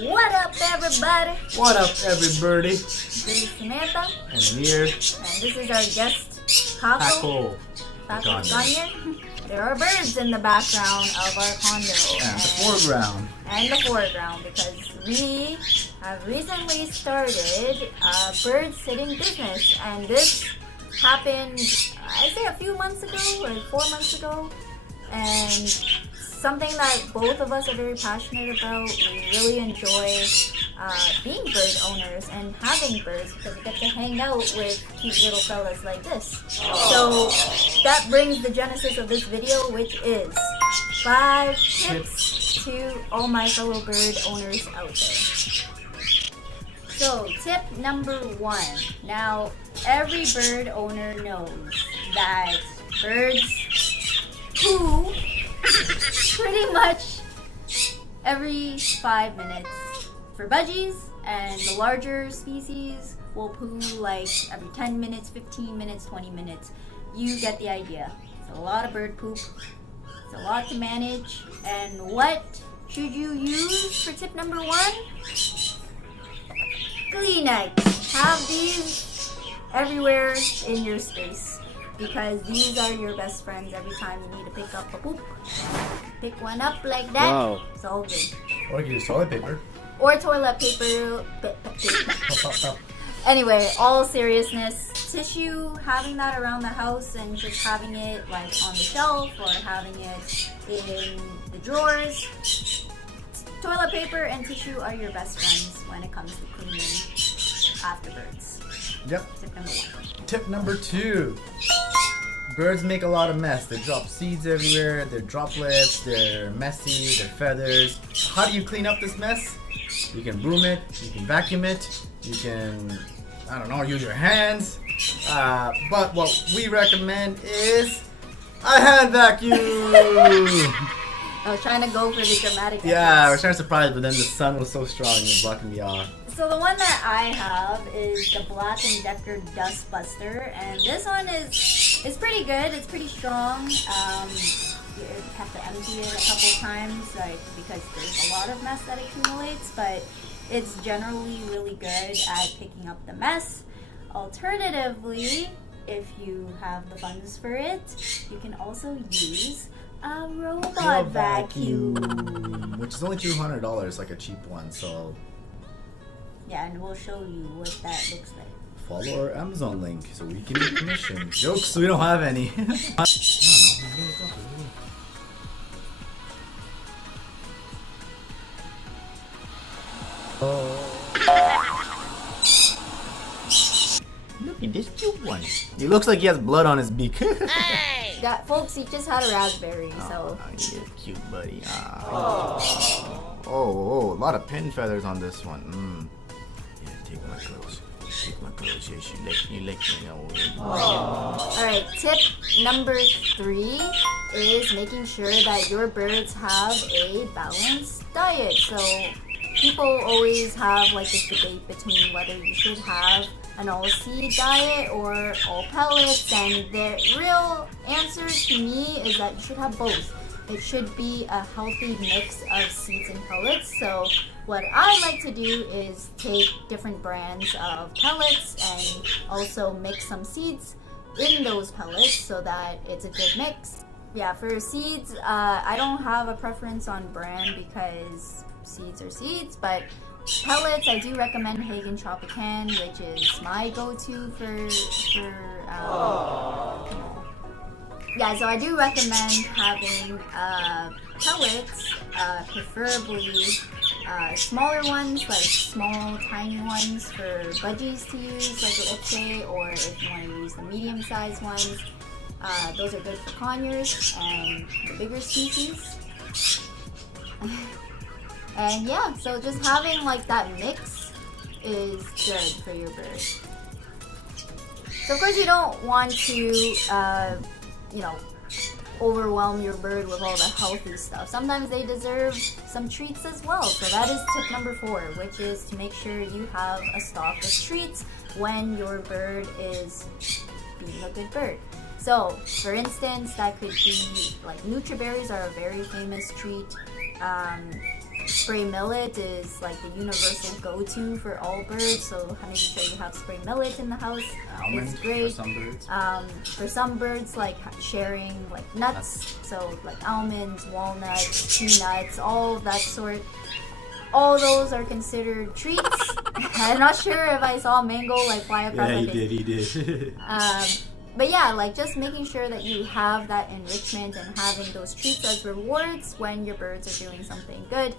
What up, everybody? What up, everybody? This is Samantha, And here, and this is our guest, Paco. Paco. Paco. There are birds in the background of our condo. And the foreground. And the foreground, because we have recently started a bird sitting business, and this happened, I'd say a few months ago, or 4 months ago, and something that both of us are very passionate about. We really enjoy being bird owners and having birds because we get to hang out with cute little fellas like this. So that brings the genesis of this video, which is 5 tips to all my fellow bird owners out there. So tip number 1. Now, every bird owner knows that birds poo pretty much every 5 minutes for budgies, and the larger species will poo like every 10 minutes, 15 minutes, 20 minutes. You get the idea. It's a lot of bird poop. It's a lot to manage. And what should you use for tip number 1? Kleenex. Have these everywhere in your space, because these are your best friends every time you need to pick up a poop. Pick one up like that. Wow. It's all good. Or you can use toilet paper. Or toilet paper. Anyway, all seriousness, tissue, having that around the house and just having it like on the shelf or having it in the drawers. Toilet paper and tissue are your best friends when it comes to cleaning afterbirds. Yep. Tip number 1. Tip number 2. Birds make a lot of mess. They drop seeds everywhere, they're droplets, they're messy, they're feathers. How do you clean up this mess? You can broom it, you can vacuum it, you can, I don't know, use your hands. But what we recommend is a hand vacuum. I was trying to go for the dramatic Yeah, we're effects. trying to surprise, but then the sun was so strong and it was blocking me off. So the one that I have is the Black & Decker Dust Buster, and this one is pretty good. It's pretty strong. You have to empty it a couple times, like, because there's a lot of mess that accumulates, but it's generally really good at picking up the mess. Alternatively, if you have the funds for it, you can also use a robot vacuum. Which is only $200, like a cheap one, so Yeah, and we'll show you what that looks like. follow our Amazon link so we can get commission. Jokes, we don't have any. Look at this cute one. He looks like he has blood on his beak. That, folks, he just had a raspberry, so. Oh, he's cute, buddy. Oh, a lot of pin feathers on this one. Yeah, take my clothes. Take my clothes. Yes, you lick me. Alright, tip number 3 is making sure that your birds have a balanced diet. So people always have like this debate between whether you should have an all seed diet or all pellets, and the real answer to me is that you should have both. It should be a healthy mix of seeds and pellets. So what I like to do is take different brands of pellets and also mix some seeds in those pellets so that it's a good mix. Yeah, for seeds, I don't have a preference on brand because seeds are seeds, but pellets, I do recommend Hagen Tropican, which is my go-to for yeah, so I do recommend having pellets, preferably smaller ones, like small, tiny ones for budgies to use, like let's say, or if you want to use the medium-sized ones, those are good for conures and the bigger species. And yeah, so just having like that mix is good for your bird. So of course you don't want to overwhelm your bird with all the healthy stuff. Sometimes they deserve some treats as well. So that is tip number 4, which is to make sure you have a stock of treats when your bird is being a good bird. So for instance, that could be like Nutriberries are a very famous treat. spray millet is like the universal go-to for all birds. So making sure you have spray millet in the house Almonds is great. for some birds. For some birds, like sharing like nuts, so like almonds, walnuts, peanuts, all of that sort. All those are considered treats. I'm not sure if I saw mango like fly across. Yeah, he did. But yeah, like just making sure that you have that enrichment and having those treats as rewards when your birds are doing something good.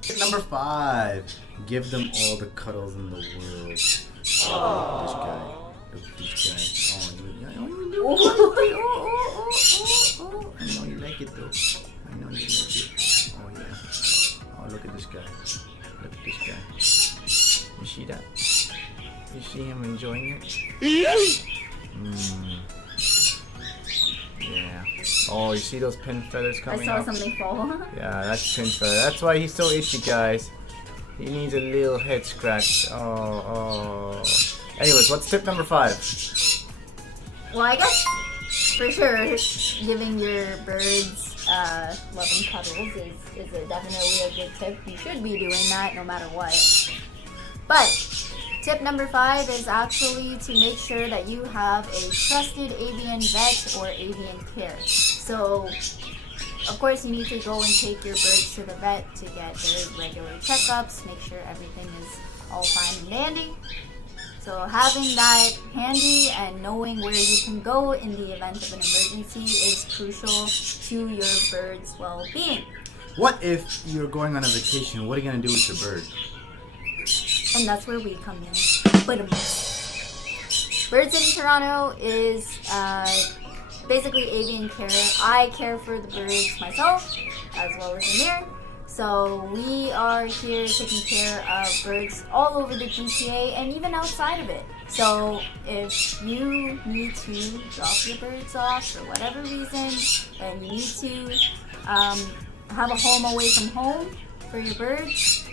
Tip number 5, give them all the cuddles in the world. Oh, this guy. Look at this guy. I know you like it though. I know you like it. Oh yeah. Oh, look at this guy. Look at this guy. You see that? You see him enjoying it? Yeah. Oh, you see those pin feathers I coming saw up? something fall. Yeah, that's pin feather. That's why he's so itchy, guys. He needs a little head scratch. Oh. Anyways, what's tip number 5? Well, I guess for sure giving your birds love and cuddles is definitely a good tip. You should be doing that no matter what. But tip number 5 is actually to make sure that you have a trusted avian vet or avian care. So, of course, you need to go and take your birds to the vet to get their regular checkups, make sure everything is all fine and dandy. So having that handy and knowing where you can go in the event of an emergency is crucial to your bird's well-being. What if you're going on a vacation? What are you going to do with your bird? And that's where we come in. But Bird Sitting Toronto is basically avian care. I care for the birds myself, as well as Amir. So we are here taking care of birds all over the GTA and even outside of it. So if you need to drop your birds off for whatever reason, and you need to have a home away from home for your birds,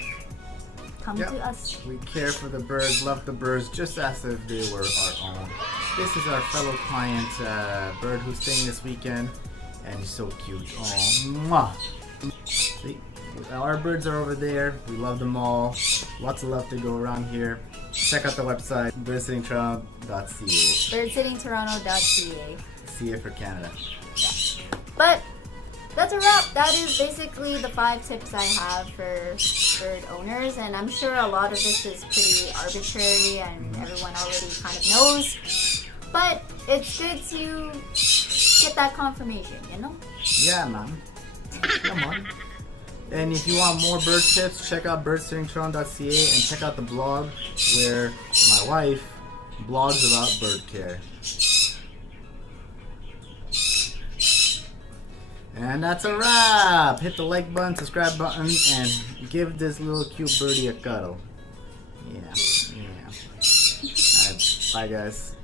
come to us. We care for the birds, love the birds, just as if they were our own. This is our fellow client, bird who's staying this weekend, and he's so cute. Oh, mwah. See, our birds are over there. We love them all. Lots of love to go around here. Check out the website, birdsittingtoronto.ca. Birdsittingtoronto.ca. CA for Canada. But that's a wrap. That is basically the 5 tips I have for bird owners, and I'm sure a lot of this is pretty arbitrary and everyone already kind of knows. But it's good to get that confirmation, you know? Yeah, man. Come on. And if you want more bird tips, check out birdsittingtoronto.ca and check out the blog where my wife blogs about bird care. And that's a wrap! Hit the like button, subscribe button, and give this little cute birdie a cuddle. Yeah. Alright, bye guys.